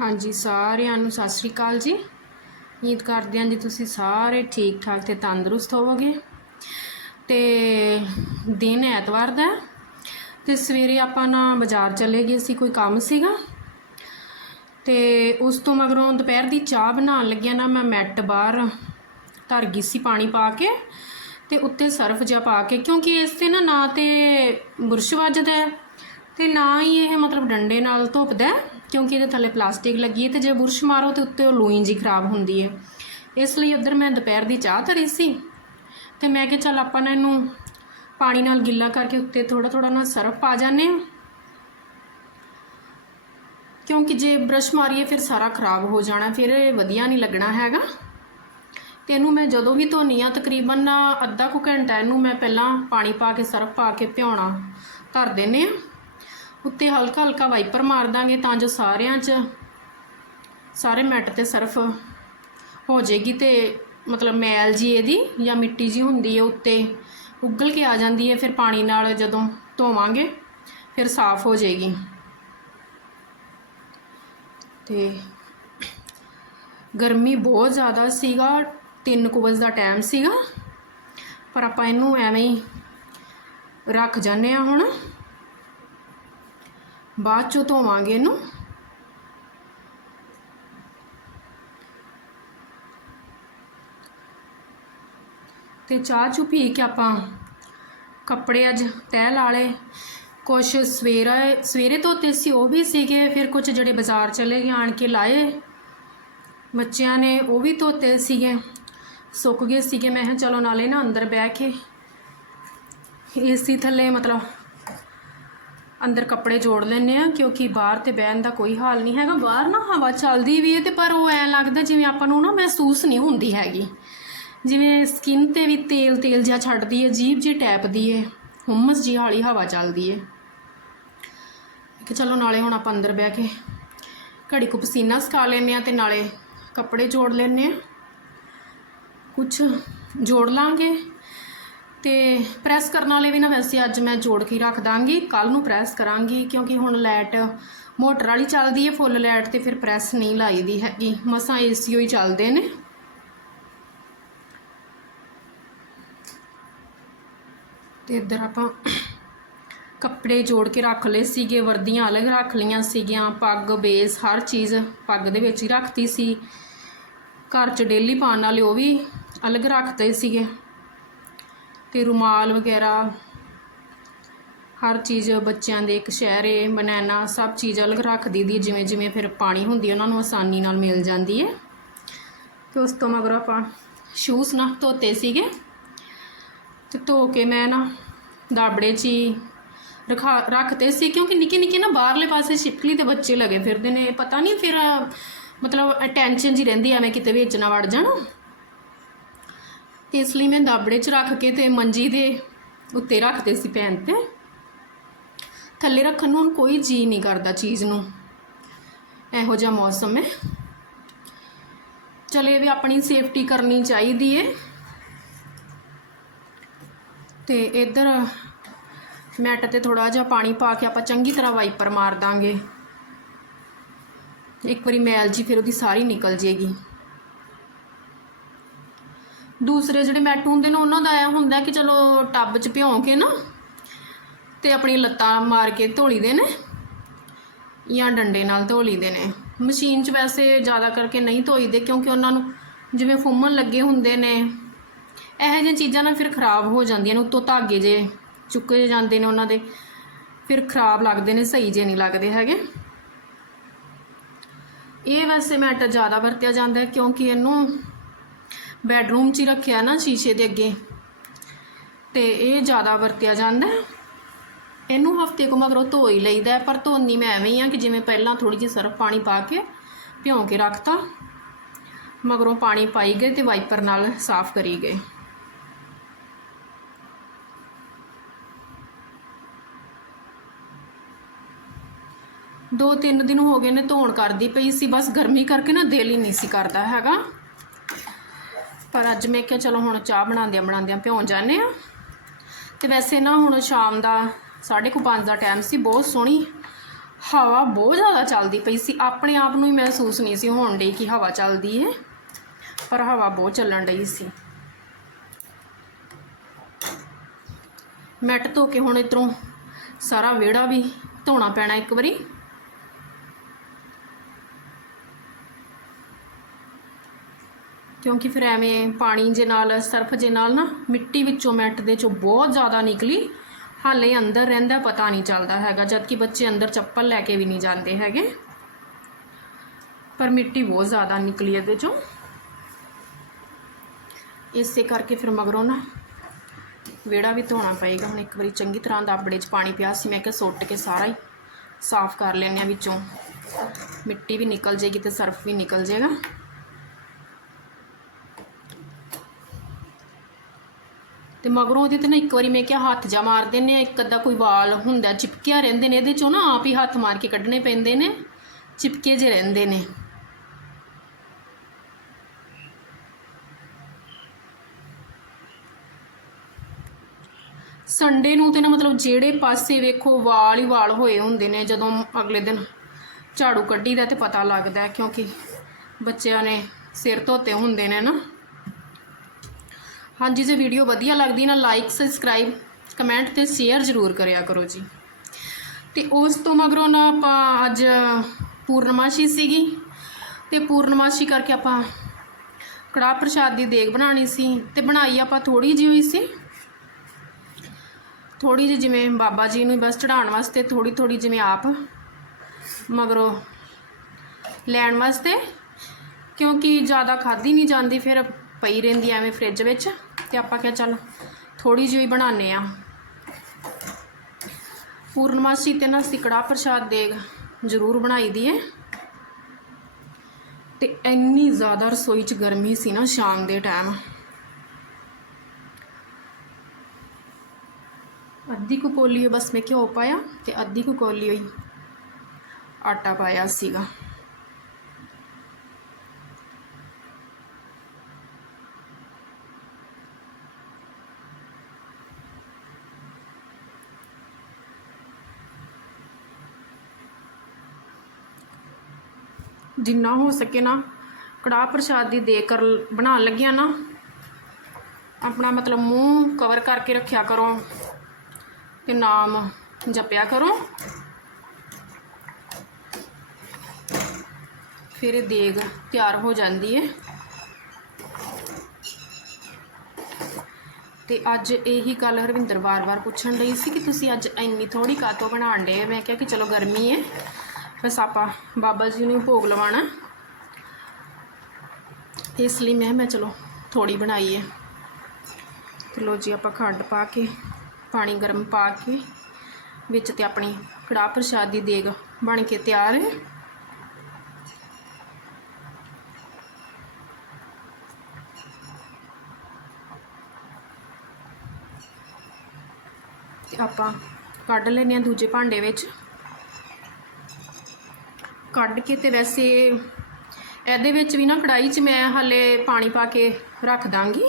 ਹਾਂਜੀ, ਸਾਰਿਆਂ ਨੂੰ ਸਤਿ ਸ਼੍ਰੀ ਅਕਾਲ ਜੀ। ਉਮੀਦ ਕਰਦੇ ਹਾਂ ਜੀ ਤੁਸੀਂ ਸਾਰੇ ਠੀਕ ਠਾਕ ਤੇ ਤੰਦਰੁਸਤ ਹੋਵੋਗੇ। ਤੇ ਦਿਨ ਐਤਵਾਰ ਦਾ ਹੈ ਤੇ ਸਵੇਰੇ ਆਪਾਂ ਨਾ ਬਾਜ਼ਾਰ ਚਲੇ ਗਏ ਸੀ, ਕੋਈ ਕੰਮ ਸੀਗਾ। ਤੇ ਉਸ ਤੋਂ ਮਗਰੋਂ ਦੁਪਹਿਰ ਦੀ ਚਾਹ ਬਣਾਉਣ ਲੱਗਿਆ ਨਾ, ਮੈਂ ਮੈਟ ਬਾਹਰ ਧਰ ਗਈ ਸੀ ਪਾਣੀ ਪਾ ਕੇ ਤੇ ਉੱਤੇ ਸਰਫ ਜਿਹਾ ਪਾ ਕੇ, ਕਿਉਂਕਿ ਇਸ ਤੇ ਨਾ ਨਾ ਤੇ ਬੁਰਸ਼ ਵੱਜਦਾ ਹੈ ਤੇ ਨਾ ਹੀ ਇਹ ਮਤਲਬ ਡੰਡੇ ਨਾਲ ਧੁੱਪਦਾ ਕਿਉਂਕਿ ਇਹਦੇ ਥੱਲੇ ਪਲਾਸਟਿਕ ਲੱਗੀ ਹੈ ਤੇ ਜੇ ਬੁਰਸ਼ ਮਾਰੋ ਤੇ ਉੱਤੇ ਉਹ ਲੋਈ ਜੀ ਖਰਾਬ ਹੁੰਦੀ ਹੈ। ਇਸ ਲਈ ਉਧਰ ਮੈਂ ਦੁਪਹਿਰ ਦੀ ਚਾਹ ਧਰੀ ਸੀ ਤੇ ਮੈਂ ਕਿਹਾ ਚੱਲ ਆਪਾਂ ਨਾ ਇਹਨੂੰ ਪਾਣੀ ਨਾਲ ਗਿੱਲਾ ਕਰਕੇ ਉੱਤੇ ਥੋੜਾ ਥੋੜਾ ਨਾ ਸਰਫ ਪਾ ਜਾਂਦੇ ਹਾਂ। ਕਿਉਂਕਿ ਜੇ ਬ੍ਰਸ਼ ਮਾਰੀਏ ਫਿਰ ਸਾਰਾ ਖਰਾਬ ਹੋ ਜਾਣਾ, ਫਿਰ ਇਹ ਵਧੀਆ ਨਹੀਂ ਲੱਗਣਾ ਹੈਗਾ। ਤੇ ਇਹਨੂੰ ਮੈਂ ਜਦੋਂ ਵੀ ਧੋਨੀ ਆ ਤਕਰੀਬਨ ਅੱਧਾ ਕੁ ਘੰਟਾ ਇਹਨੂੰ ਮੈਂ ਪਹਿਲਾਂ ਪਾਣੀ ਪਾ ਕੇ, ਸਰਫ ਪਾ ਕੇ ਭਿਉਣਾ ਧਰ ਦਿੰਨੇ ਆ ਉੱਤੇ ਹਲਕਾ ਹਲਕਾ ਵਾਈਪਰ ਮਾਰ ਦਾਂਗੇ ਤਾਂ ਜੋ ਸਾਰਿਆਂ 'ਚ ਸਾਰੇ ਮੈਟ ਤੇ ਸਰਫ ਹੋ ਜਾਏਗੀ ਤੇ ਮਤਲਬ ਮੈਲ ਜੀ ਇਹਦੀ ਜਾਂ ਮਿੱਟੀ ਜੀ ਹੁੰਦੀ ਹੈ ਉੱਤੇ ਉਗਲ ਕੇ ਆ ਜਾਂਦੀ ਹੈ, ਫਿਰ ਪਾਣੀ ਨਾਲ ਜਦੋਂ ਧੋਵਾਂਗੇ, ਫਿਰ ਸਾਫ਼ ਹੋ ਜਾਏਗੀ। ਤੇ ਗਰਮੀ ਬਹੁਤ ਜ਼ਿਆਦਾ ਸੀਗਾ 3 ਕੁ ਵਜੇ ਦਾ ਟਾਈਮ ਸੀਗਾ, ਪਰ ਆਪਾਂ ਇਹਨੂੰ ਐਵੇਂ ਹੀ ਰੱਖ ਜਾਂਦੇ ਆ ਹੁਣ। ਬਾਅਦ ਚੋਂ ਧੋਵਾਂਗੇ ਇਹਨੂੰ। ਤੇ ਚਾਹ ਚੁ ਪੀ ਕੇ ਆਪਾਂ ਕੱਪੜੇ ਅੱਜ ਤਹਿ ਲਾ ਲਏ। ਕੁਛ ਸਵੇਰੇ ਸਵੇਰੇ ਧੋਤੇ ਸੀ, ਉਹ ਵੀ ਸੀਗੇ, ਫਿਰ ਕੁਝ ਜਿਹੜੇ ਬਾਜ਼ਾਰ ਚਲੇ ਗਏ, ਆਣ ਕੇ ਲਾਏ। ਬੱਚਿਆਂ ਨੇ ਉਹ ਵੀ ਧੋਤੇ ਸੀਗੇ। ਸੁੱਕ ਗਏ ਸੀਗੇ, ਮੈਂ ਕਿਹਾ ਚਲੋ ਨਾਲੇ ਨਾ ਅੰਦਰ ਬਹਿ ਕੇ ਏਸੀ ਥੱਲੇ ਮਤਲਬ ਅੰਦਰ ਕੱਪੜੇ ਜੋੜ ਲੈਂਦੇ ਆ ਕਿਉਂਕਿ ਬਾਹਰ ਤੇ ਬਹਿਣ ਦਾ ਕੋਈ ਹਾਲ ਨਹੀਂ ਹੈਗਾ। ਬਾਹਰ ਨਾ ਹਵਾ ਚੱਲਦੀ ਵੀ ਹੈ ਤੇ ਪਰ ਉਹ ਐ ਲੱਗਦਾ ਜਿਵੇਂ ਆਪਾਂ ਨੂੰ ਨਾ ਮਹਿਸੂਸ ਨਹੀਂ ਹੁੰਦੀ ਹੈਗੀ। ਜਿਵੇਂ ਸਕਿਨ ਤੇ ਵੀ ਤੇਲ ਤੇਲ ਜਿਹਾ ਛੱਡਦੀ ਹੈ, ਜੀਭ ਜੀ ਟੈਪਦੀ ਹੈ, ਹੁਮਸ ਜੀ ਵਾਲੀ ਹਵਾ ਚੱਲਦੀ ਹੈ। ਕਿ ਚਲੋ ਨਾਲੇ ਹੁਣ ਆਪਾਂ ਅੰਦਰ ਬਹਿ ਕੇ ਘੜੀ ਕੁ ਪਸੀਨਾ ਸੁਕਾ ਲੈਂਦੇ ਆ ਤੇ ਨਾਲੇ ਕੱਪੜੇ ਜੋੜ ਲੈਂਦੇ ਆ ਕੁਝ ਜੋੜ ਲਾਂਗੇ। ਤੇ ਪ੍ਰੈਸ ਕਰਨ ਵਾਲੇ ਵੀ ਨਾ ਵੈਸੇ ਅੱਜ ਮੈਂ ਜੋੜ ਕੇ ਰੱਖ ਦਾਂਗੀ। ਕੱਲ ਨੂੰ ਪ੍ਰੈਸ ਕਰਾਂਗੀ ਕਿਉਂਕਿ ਹੁਣ ਲਾਈਟ ਮੋਟਰ ਵਾਲੀ ਚੱਲਦੀ ਹੈ ਫੁੱਲ ਲਾਈਟ ਤੇ ਫਿਰ ਪ੍ਰੈਸ ਨਹੀਂ ਲਾਈਦੀ ਹੈਗੀ। ਮਸਾਂ ਏਸੀਓ ਹੀ ਚੱਲਦੇ ਨੇ। ਤੇ ਇੱਧਰ ਆਪਾਂ ਕੱਪੜੇ ਜੋੜ ਕੇ ਰੱਖ ਲਏ ਸੀਗੇ, ਵਰਦੀਆਂ ਅਲੱਗ ਰੱਖ ਲਈਆਂ ਸੀਗੀਆਂ, ਪੱਗ, ਬੇਸ, ਹਰ ਚੀਜ਼ ਪੱਗ ਦੇ ਵਿੱਚ ਹੀ ਰੱਖਤੀ ਸੀ। ਘਰ 'ਚ ਡੇਲੀ ਪਾਉਣ ਵਾਲੇ ਉਹ ਵੀ ਅਲੱਗ ਰੱਖਤੇ ਸੀਗੇ। ਤੇ ਰੁਮਾਲ ਵਗੈਰਾ, ਹਰ ਚੀਜ਼ ਬੱਚਿਆਂ ਦੇ ਕਸ਼ਹਿਰੇ ਬਨਾਨਾ, ਸਭ ਚੀਜ਼ ਅਲੱਗ ਰੱਖ ਦੀ ਜਿਵੇਂ ਜਿਵੇਂ ਫਿਰ ਪਾਣੀ ਹੁੰਦੀ ਉਹਨਾਂ ਨੂੰ ਆਸਾਨੀ ਨਾਲ ਮਿਲ ਜਾਂਦੀ ਹੈ। ਤੇ ਉਸ ਤੋਂ ਮਗਰ ਆਪਾਂ ਸ਼ੂਜ਼ ਨਾ ਧੋਤੇ ਸੀਗੇ। ਤੇ ਧੋ ਕੇ ਮੈਂ ਨਾ ਦਾਬੜੇ 'ਚ ਹੀ ਰਖਾ, ਰੱਖਤੇ ਸੀ, ਕਿਉਂਕਿ ਨਿੱਕੇ ਨਿੱਕੇ ਨਾ ਬਾਹਰਲੇ ਪਾਸੇ ਛਿਪਕਲੀ ਤੇ ਬੱਚੇ ਲਗੇ ਫਿਰਦੇ ਨੇ, ਪਤਾ ਨਹੀਂ ਫਿਰ, ਮਤਲਬ ਅਟੈਂਸ਼ਨ ਜੀ ਰਹਿੰਦੀ ਐਵੇਂ ਕਿਤੇ ਵਿੱਚ ਨਾ ਵੜ ਜਾਣ। ਤੇ ਇਸ ਲਈ ਮੈਂ ਦਾਬੜੇ 'ਚ ਰੱਖ ਕੇ ਤੇ ਮੰਜੀ ਦੇ ਉੱਤੇ ਰੱਖਦੇ ਸੀ ਪੈਨ ਤੇ। ਥੱਲੇ ਰੱਖਣ ਨੂੰ ਹੁਣ ਕੋਈ ਜੀ ਨਹੀਂ ਕਰਦਾ ਚੀਜ਼ ਨੂੰ। ਇਹੋ ਜਿਹਾ ਮੌਸਮ ਹੈ। ਚਲੇ ਵੀ ਆਪਣੀ ਸੇਫਟੀ ਕਰਨੀ ਚਾਹੀਦੀ ਏ। ਤੇ ਇੱਧਰ ਮੈਟ ਤੇ ਥੋੜਾ ਜਿਹਾ ਪਾਣੀ ਪਾ ਕੇ ਆਪਾਂ ਚੰਗੀ ਤਰ੍ਹਾਂ ਵਾਈਪਰ ਮਾਰ ਦਾਂਗੇ। ਇੱਕ ਵਾਰੀ ਮੈਲ ਜੀ ਫਿਰ ਉਹਦੀ ਸਾਰੀ ਨਿਕਲ ਜੇਗੀ। ਦੂਸਰੇ ਜਿਹੜੇ ਮੈਟ ਹੁੰਦੇ ਨੇ, ਉਹਨਾਂ ਦਾ ਇਹ ਹੁੰਦਾ ਕਿ ਚਲੋ ਟੱਬ 'ਚ ਭਿਉਂ ਕੇ ਨਾ ਤੇ ਆਪਣੀ ਲੱਤਾਂ ਮਾਰ ਕੇ ਧੋ ਲਈਦੇ ਨੇ ਜਾਂ ਡੰਡੇ ਨਾਲ ਧੋ ਲਈਦੇ ਨੇ। ਮਸ਼ੀਨ 'ਚ ਵੈਸੇ ਜ਼ਿਆਦਾ ਕਰਕੇ ਨਹੀਂ ਧੋਈਦੇ ਕਿਉਂਕਿ ਉਹਨਾਂ ਨੂੰ ਜਿਵੇਂ ਫੁੰਮਣ ਲੱਗੇ ਹੁੰਦੇ ਨੇ, ਇਹੋ ਜਿਹੀਆਂ ਚੀਜ਼ਾਂ ਨਾ ਫਿਰ ਖਰਾਬ ਹੋ ਜਾਂਦੀਆਂ ਨੇ, ਉੱਤੋਂ ਧਾਗੇ ਜੇ ਚੁੱਕੇ ਜਾਂਦੇ ਨੇ ਉਹਨਾਂ ਦੇ, ਫਿਰ ਖਰਾਬ ਲੱਗਦੇ ਨੇ, ਸਹੀ ਜੇ ਨਹੀਂ ਲੱਗਦੇ ਹੈਗੇ। ਇਹ ਵੈਸੇ ਮੈਟਰ ਜ਼ਿਆਦਾ ਵਰਤਿਆ ਜਾਂਦਾ ਹੈ ਕਿਉਂਕਿ ਇਹਨੂੰ ਬੈੱਡਰੂਮ 'ਚ ਹੀ ਰੱਖਿਆ ਨਾ ਸ਼ੀਸ਼ੇ ਦੇ ਅੱਗੇ। ਤੇ ਇਹ ਜ਼ਿਆਦਾ ਵਰਤਿਆ ਜਾਂਦਾ। ਇਹਨੂੰ ਹਫ਼ਤੇ ਕੁ ਮਗਰੋਂ ਧੋ ਹੀ ਲਈਦਾ ਪਰ ਧੋਨੀ ਮੈਂ ਐਵੇਂ ਹੀ ਆ ਕਿ ਜਿਵੇਂ ਪਹਿਲਾਂ ਥੋੜੀ ਜਿਹੀ ਸਰਫ ਪਾਣੀ ਪਾ ਕੇ ਭਿਉਂ ਕੇ ਰੱਖਤਾ। ਮਗਰੋਂ ਪਾਣੀ ਪਾਈ ਗਏ ਤੇ ਵਾਈਪਰ ਨਾਲ ਸਾਫ਼ ਕਰੀ ਗਏ। ਦੋ ਤਿੰਨ ਦਿਨ ਹੋ ਗਏ ਨੇ ਧੋਣ ਕਰਦੀ ਪਈ ਸੀ, ਬਸ ਗਰਮੀ ਕਰਕੇ ਨਾ ਦਿਲ ਹੀ ਨਹੀਂ ਸੀ ਕਰਦਾ ਹੈਗਾ। ਪਰ ਅੱਜ ਮੈਂ ਕਿਹਾ ਚਲੋ ਹੁਣ ਚਾਹ ਬਣਾਉਂਦਿਆਂ ਬਣਾਉਂਦਿਆਂ ਭਿਉਂ ਜਾਂਦੇ ਆ ਤੇ ਵੈਸੇ ਨਾ ਹੁਣ ਸ਼ਾਮ ਦਾ 5:30 ਦਾ ਟਾਈਮ ਸੀ, ਬਹੁਤ ਸੋਹਣੀ ਹਵਾ ਬਹੁਤ ਜ਼ਿਆਦਾ ਚੱਲਦੀ ਪਈ ਸੀ। ਆਪਣੇ ਆਪ ਨੂੰ ਹੀ ਮਹਿਸੂਸ ਨਹੀਂ ਸੀ ਹੋਣ ਡਈ ਕਿ ਹਵਾ ਚੱਲਦੀ ਹੈ ਪਰ ਹਵਾ ਬਹੁਤ ਚੱਲਣ ਡਈ ਸੀ। ਮੈਟ ਧੋ ਕੇ ਹੁਣ ਇਧਰੋਂ ਸਾਰਾ ਵਿਹੜਾ ਵੀ ਧੋਣਾ ਪੈਣਾ ਇੱਕ ਵਾਰੀ। ਕਿਉਂਕਿ ਫਿਰ ਐਵੇਂ ਪਾਣੀ ਜੇ ਨਾਲ, ਸਰਫ ਜੇ ਨਾਲ ਨਾ ਮਿੱਟੀ ਵਿੱਚੋਂ ਮੈਟ ਦੇ ਚੋਂ ਬਹੁਤ ਜ਼ਿਆਦਾ ਨਿਕਲੀ। ਹਾਲੇ ਅੰਦਰ ਰਹਿੰਦਾ ਪਤਾ ਨਹੀਂ ਚੱਲਦਾ ਹੈਗਾ ਜਦ ਕਿ ਬੱਚੇ ਅੰਦਰ ਚੱਪਲ ਲੈ ਕੇ ਵੀ ਨਹੀਂ ਜਾਂਦੇ ਹੈਗੇ। ਪਰ ਮਿੱਟੀ ਬਹੁਤ ਜ਼ਿਆਦਾ ਨਿਕਲੀ ਇਹਦੇ ਚੋਂ। ਇਸੇ ਕਰਕੇ ਫਿਰ ਮਗਰੋਂ ਨਾ ਵਿਹੜਾ ਵੀ ਧੋਣਾ ਪਏਗਾ। ਹੁਣ ਇੱਕ ਵਾਰੀ ਚੰਗੀ ਤਰ੍ਹਾਂ ਦਾਬੜੇ 'ਚ ਪਾਣੀ ਪਿਆ ਸੀ, ਮੈਂ ਕਿਹਾ ਸੁੱਟ ਕੇ ਸਾਰਾ ਹੀ ਸਾਫ਼ ਕਰ ਲੈਂਦੇ ਆ ਵਿੱਚੋਂ। ਮਿੱਟੀ ਵੀ ਨਿਕਲ ਜੇਗੀ ਤੇ ਸਰਫ ਵੀ ਨਿਕਲ ਜੇਗਾ। ਤੇ ਮਗਰੋਂ ਉਹਦੇ ਤੇ ਨਾ ਇੱਕ ਵਾਰੀ ਮੈਂ ਕਿਹਾ ਹੱਥ ਜਾ ਮਾਰ ਦਿੰਨੇ ਆ, ਇੱਕ ਅੱਧਾ ਕੋਈ ਵਾਲ ਹੁੰਦਾ, ਚਿਪਕਿਆ ਰਹਿੰਦੇ ਨੇ, ਇਹਦੇ ਚੋਂ ਨਾ ਆਪ ਹੀ ਹੱਥ ਮਾਰ ਕੇ ਕੱਢਣੇ ਪੈਂਦੇ ਨੇ, ਚਿਪਕੇ ਜੇ ਰਹਿੰਦੇ ਨੇ। ਸੰਡੇ ਨੂੰ ਤੇ ਨਾ ਮਤਲਬ ਜਿਹੜੇ ਪਾਸੇ ਵੇਖੋ ਵਾਲ ਹੀ ਵਾਲ ਹੋਏ ਹੁੰਦੇ ਨੇ, ਜਦੋਂ ਅਗਲੇ ਦਿਨ ਝਾੜੂ ਕੱਢੀ ਦਾ ਤੇ ਪਤਾ ਲੱਗਦਾ ਕਿਉਂਕਿ ਬੱਚਿਆਂ ਨੇ ਸਿਰ ਧੋਤੇ ਹੁੰਦੇ ਨੇ ਨਾ। ਹਾਂਜੀ, ਜੇ ਵੀਡੀਓ ਵਧੀਆ ਲੱਗਦੀ ਨਾ ਲਾਈਕ ਸਬਸਕ੍ਰਾਈਬ ਕਮੈਂਟ ਤੇ ਸ਼ੇਅਰ ਜ਼ਰੂਰ ਕਰਿਆ ਕਰੋ ਜੀ। ਤੇ ਉਸ ਤੋਂ ਮਗਰੋਂ ਨਾ ਆਪਾਂ ਅੱਜ ਪੂਰਨਮਾਸ਼ੀ ਸੀਗੀ, ਤੇ ਪੂਰਨਮਾਸ਼ੀ ਕਰਕੇ ਆਪਾਂ ਕੜਾਹ ਪ੍ਰਸ਼ਾਦ ਦੀ ਦੇਗ ਬਣਾਉਣੀ ਸੀ, ਤੇ ਬਣਾਈ ਆਪਾਂ ਥੋੜੀ ਜਿਹੀ ਹੋਈ ਸੀ। ਥੋੜੀ ਜਿਹੀ ਜਿਵੇਂ ਬਾਬਾ ਜੀ ਨੂੰ ਬਸ ਚੜਾਉਣ ਵਾਸਤੇ ਥੋੜੀ ਥੋੜੀ ਜਿਵੇਂ ਆਪ ਮਗਰੋਂ ਲੈਣ ਵਾਸਤੇ, ਕਿਉਂਕਿ ਜ਼ਿਆਦਾ ਖਾਧੀ ਨਹੀਂ ਜਾਂਦੀ, ਫਿਰ ਪਈ ਰਹਿੰਦੀ ਐਵੇਂ ਫ੍ਰਿਜ ਵਿੱਚ। ਤੇ ਆਪਾਂ ਕਿਹਾ ਚੱਲ ਥੋੜੀ ਜਿਹੀ ਬਣਾਉਂਦੇ ਆ ਪੂਰਨਮਾਸ਼ੀ ਤੇ ਨਾ ਸਿਕੜਾ ਪ੍ਰਸ਼ਾਦ ਦੇਗ ਜ਼ਰੂਰ ਬਣਾਈ ਦੀ ਹੈ ਤੇ ਇੰਨੀ ਜ਼ਿਆਦਾ ਰਸੋਈ 'ਚ ਗਰਮੀ ਸੀ ਨਾ ਸ਼ਾਮ ਦੇ ਟਾਈਮ ਅੱਧੀ ਕੁ ਕੋਲੀ ਬਸ ਮੈਂ ਘਿਓ ਪਾਇਆ ਤੇ ਅੱਧੀ ਕੁ ਕੋਲੀ ਹੋਈ ਆਟਾ ਪਾਇਆ ਸੀਗਾ। ਜਿੰਨਾ ਹੋ ਸਕੇ ਨਾ, ਕੜਾਹ ਪ੍ਰਸ਼ਾਦ ਦੀ ਦੇ ਕਰ ਬਣਾਉਣ ਲੱਗਿਆ ਨਾ, ਆਪਣਾ ਮਤਲਬ ਮੂੰਹ ਕਵਰ ਕਰਕੇ ਰੱਖਿਆ ਕਰੋ ਤੇ ਨਾਮ ਜਪਿਆ ਕਰੋ। ਫਿਰ ਇਹ ਦੇਗ ਤਿਆਰ ਹੋ ਜਾਂਦੀ ਹੈ ਤੇ ਅੱਜ ਇਹੀ ਗੱਲ ਹਰਵਿੰਦਰ ਵਾਰ-ਵਾਰ ਪੁੱਛਣ ਲਈ ਸੀ ਕਿ ਤੁਸੀਂ ਅੱਜ ਇੰਨੀ ਥੋੜੀ ਕਾਤੋਂ ਬਣਾਉਣ ਦੇ ਮੈਂ ਕਿਹਾ ਕਿ ਚਲੋ ਗਰਮੀ ਹੈ ਬਸ ਆਪਾਂ ਬਾਬਾ ਜੀ ਨੂੰ ਭੋਗ ਲਵਾਣਾ ਇਸ ਲਈ ਮੈਂ ਮੈਂ ਚਲੋ ਥੋੜੀ ਬਣਾਈ ਹੈ। ਤੇ ਲੋ ਜੀ ਆਪਾਂ ਖੰਡ ਪਾ ਕੇ, ਪਾਣੀ ਗਰਮ ਪਾ ਕੇ, ਵਿੱਚ ਤੇ ਆਪਣੀ ਕੜਾਹ ਪ੍ਰਸ਼ਾਦ ਦੀ ਦੇਗ ਬਣ ਕੇ ਤਿਆਰ ਹੈ। ਤੇ ਆਪਾਂ ਕੱਢ ਲੈਨੇ ਆ ਦੂਜੇ ਭਾਂਡੇ ਵਿੱਚ। ਕੱਢ ਕੇ ਤੇ ਵੈਸੇ ਇਹਦੇ ਵਿੱਚ ਵੀ ਨਾ ਕੜਾਈ 'ਚ ਮੈਂ ਹਾਲੇ ਪਾਣੀ ਪਾ ਕੇ ਰੱਖ ਦਾਂਗੀ।